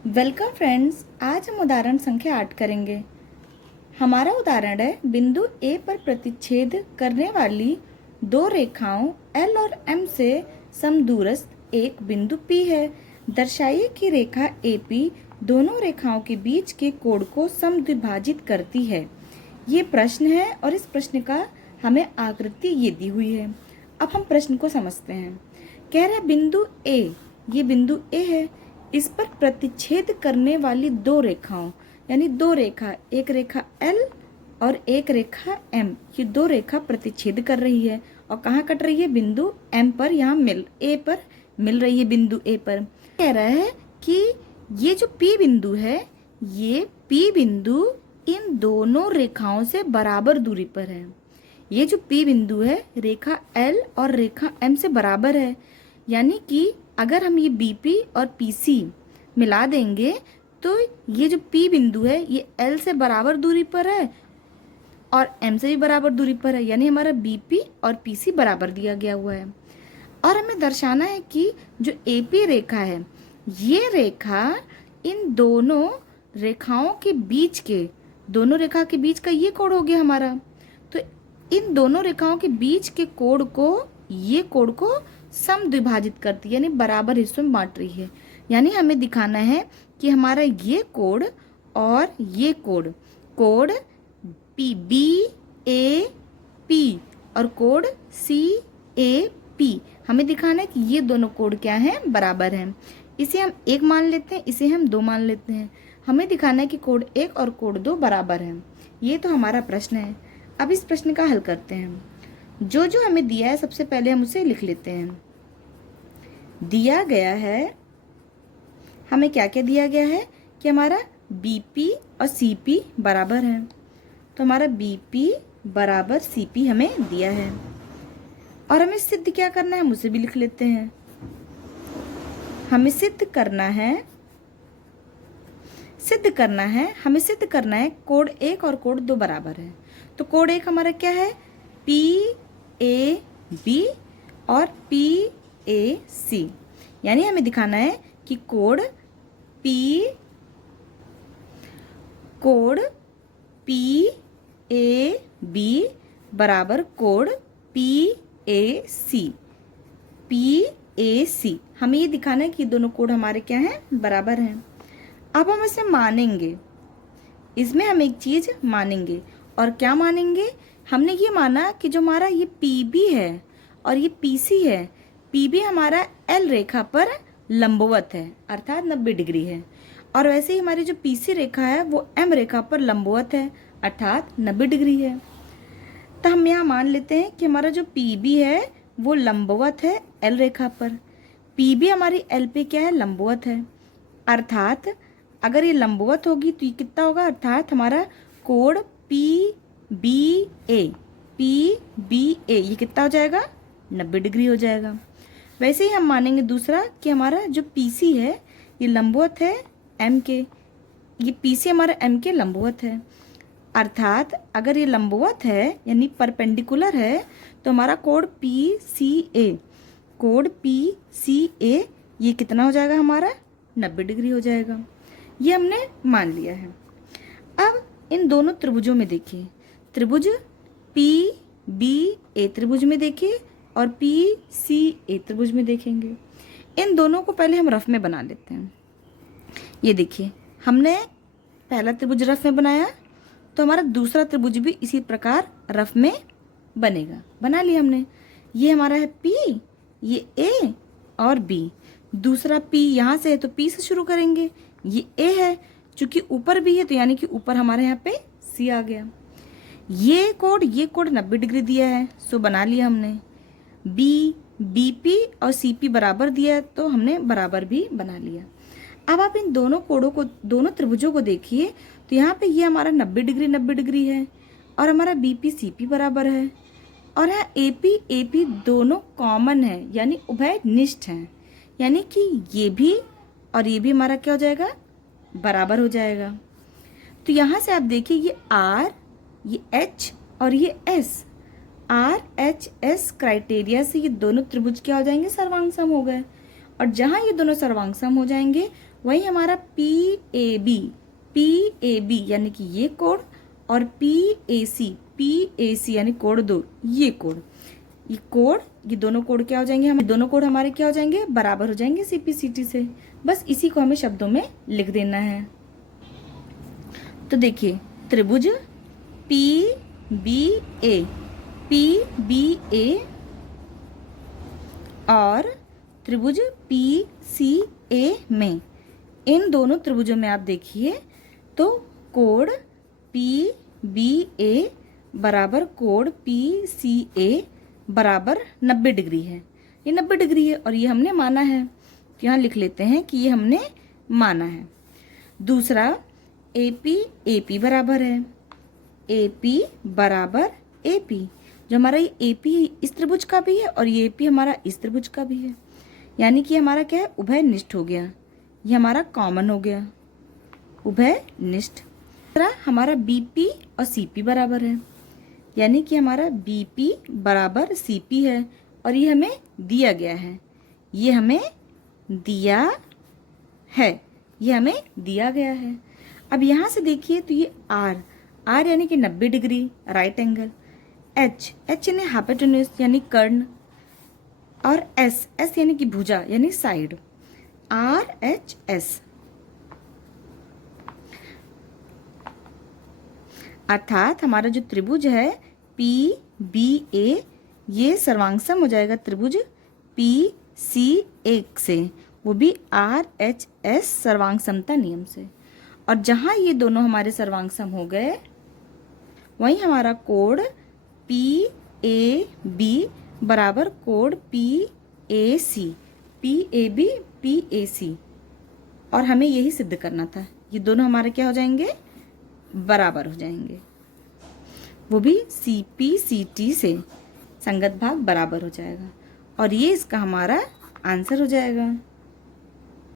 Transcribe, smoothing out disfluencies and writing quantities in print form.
Welcome friends. आज हम उदाहरण संख्या 8 करेंगे। हमारा उदाहरण है, बिंदु ए पर प्रतिच्छेद करने वाली दो रेखाओं L और M से समदूरस्थ एक बिंदु P है। दर्शाइए कि रेखा AP दोनों रेखाओं के बीच के कोण को समद्विभाजित करती है। ये प्रश्न है और इस प्रश्न का हमें आकृति ये दी हुई है। अब हम प्रश्न को समझते हैं। कह रहे बिंदु A, ये बिंदु A है, इस पर प्रतिच्छेद करने वाली दो रेखाओं यानी दो रेखा, एक रेखा L और एक रेखा M, ये दो रेखा प्रतिच्छेद कर रही है और कहाँ कट रही है? बिंदु M पर, यहाँ A पर मिल रही है बिंदु A पर। कह रहा है कि ये जो P बिंदु है, ये P बिंदु इन दोनों रेखाओं से बराबर दूरी पर है। ये जो P बिंदु है रेखा L और रेखा M से बराबर है, यानी कि अगर हम ये BP और PC मिला देंगे तो ये जो P बिंदु है ये L से बराबर दूरी पर है और M से भी बराबर दूरी पर है, यानी हमारा BP और PC बराबर दिया गया हुआ है। और हमें दर्शाना है कि जो AP रेखा है, ये रेखा इन दोनों रेखाओं के बीच के, दोनों रेखा के बीच का ये कोण हो गया हमारा, तो इन दोनों रेखाओं के बीच के कोण को, ये कोण को समद्विभाजित करती है, यानी बराबर हिस्सों में बांट रही है। यानी हमें दिखाना है कि हमारा ये कोण और ये कोण, कोण BAP और कोण CAP, हमें दिखाना है कि ये दोनों कोण क्या हैं? बराबर हैं। इसे हम 1 मान लेते हैं, इसे हम 2 मान लेते हैं। हमें दिखाना है कि कोण 1 और कोण 2 बराबर हैं। ये तो हमारा प्रश्न है। अब इस प्रश्न का हल करते हैं। जो जो हमें दिया है सबसे पहले हम उसे लिख लेते हैं। दिया गया है, हमें क्या क्या दिया गया है कि हमारा BP और CP बराबर है, तो हमारा BP बराबर CP हमें दिया है। और हमें सिद्ध क्या करना है, हम उसे भी लिख लेते हैं। हमें सिद्ध करना है, हमें सिद्ध करना है कोण 1 और कोण 2 बराबर है। तो कोण 1 हमारा क्या है? PAB और PAC, यानी हमें दिखाना है कि कोण PAB बराबर कोण PAC। हमें ये दिखाना है कि दोनों कोण हमारे क्या हैं? बराबर हैं। अब हम इसे मानेंगे, इसमें हम एक चीज मानेंगे। और क्या मानेंगे? हमने ये माना कि जो हमारा ये PB है और ये PC है, PB हमारा L रेखा पर लंबवत है, अर्थात 90 डिग्री है, और वैसे ही हमारी जो PC रेखा है वो M रेखा पर लंबवत है, अर्थात 90 डिग्री है। तो हम यहाँ मान लेते हैं कि हमारा जो PB है वो लंबवत है L रेखा पर, PB हमारी L पे क्या है? लंबवत है, अर्थात अगर ये लंबवत होगी तो ये कितना होगा? अर्थात हमारा कोण PBA ये कितना हो जाएगा? 90 डिग्री हो जाएगा। वैसे ही हम मानेंगे दूसरा कि हमारा जो PC है ये लंबवत है M के, ये PC हमारा M के लंबवत है, अर्थात अगर ये लंबवत है यानी परपेंडिकुलर है तो हमारा कोण PCA ये कितना हो जाएगा? हमारा 90 डिग्री हो जाएगा। ये हमने मान लिया है। अब इन दोनों त्रिभुजों में देखिए, त्रिभुज PBA त्रिभुज में देखिए और PCA त्रिभुज में देखेंगे। इन दोनों को पहले हम रफ में बना लेते हैं। ये देखिए, हमने पहला त्रिभुज रफ में बनाया तो हमारा दूसरा त्रिभुज भी इसी प्रकार रफ में बनेगा। बना लिया हमने। ये हमारा है P, ये A और B। दूसरा P यहाँ से है तो P से शुरू करेंगे। ये A है, चूंकि ऊपर भी है तो यानी कि ऊपर हमारे यहाँ पे C आ गया। ये कोण 90 डिग्री दिया है, सो बना लिया हमने। BP और CP बराबर दिया है तो हमने बराबर भी बना लिया। अब आप इन दोनों कोणों को, दोनों त्रिभुजों को देखिए तो यहाँ पे ये हमारा 90 डिग्री है और हमारा BP CP बराबर है, और यहाँ AP दोनों कॉमन है यानी उभयनिष्ठ हैं, यानी कि ये भी और ये भी हमारा क्या हो जाएगा? बराबर हो जाएगा। तो यहाँ से आप देखिए ये R, ये H और ये S, RHS क्राइटेरिया से ये दोनों त्रिभुज क्या हो जाएंगे? सर्वांग सम हो गए। और जहाँ ये दोनों सर्वांग सम हो जाएंगे वही हमारा PAB यानी कि ये कोड, और PAC यानी कोड 2, ये कोड, ये दोनों कोड क्या हो जाएंगे, हम दोनों कोड हमारे क्या हो जाएंगे, बराबर हो जाएंगे CPCT से। बस इसी को हमें शब्दों में लिख देना है। तो देखिए त्रिभुज PBA और त्रिभुज PCA में, इन दोनों त्रिभुजों में आप देखिए तो कोण PBA बराबर कोण PCA बराबर 90 डिग्री है। ये 90 डिग्री है और ये हमने माना है, तो यहाँ लिख लेते हैं कि ये हमने माना है। दूसरा AP बराबर है, AP बराबर AP, जो हमारा ये AP इस त्रिभुज का भी है और ये AP हमारा इस त्रिभुज का भी है, यानी कि हमारा क्या है, उभय निष्ठ हो गया, ये हमारा कॉमन हो गया, उभय निष्ठ। दूसरा हमारा BP और CP बराबर है, यानी कि हमारा BP बराबर CP है और ये हमें दिया गया है, ये हमें दिया है, ये हमें दिया गया है। अब यहाँ से देखिए तो ये R यानी कि 90 डिग्री राइट एंगल, H यानी हाइपोटेन्यूज यानी कर्ण, और S यानी कि भुजा यानी साइड, RHS। अर्थात हमारा जो त्रिभुज है PBA ये सर्वांगसम हो जाएगा त्रिभुज PCA से, वो भी RHS सर्वांग समता नियम से। और जहाँ ये दोनों हमारे सर्वांग सम हो गए, वहीं हमारा कोण PAB बराबर कोण PAC, और हमें यही सिद्ध करना था, ये दोनों हमारे क्या हो जाएंगे, बराबर हो जाएंगे, वो भी CPCT से संगत भाग बराबर हो जाएगा, और ये इसका हमारा आंसर हो जाएगा।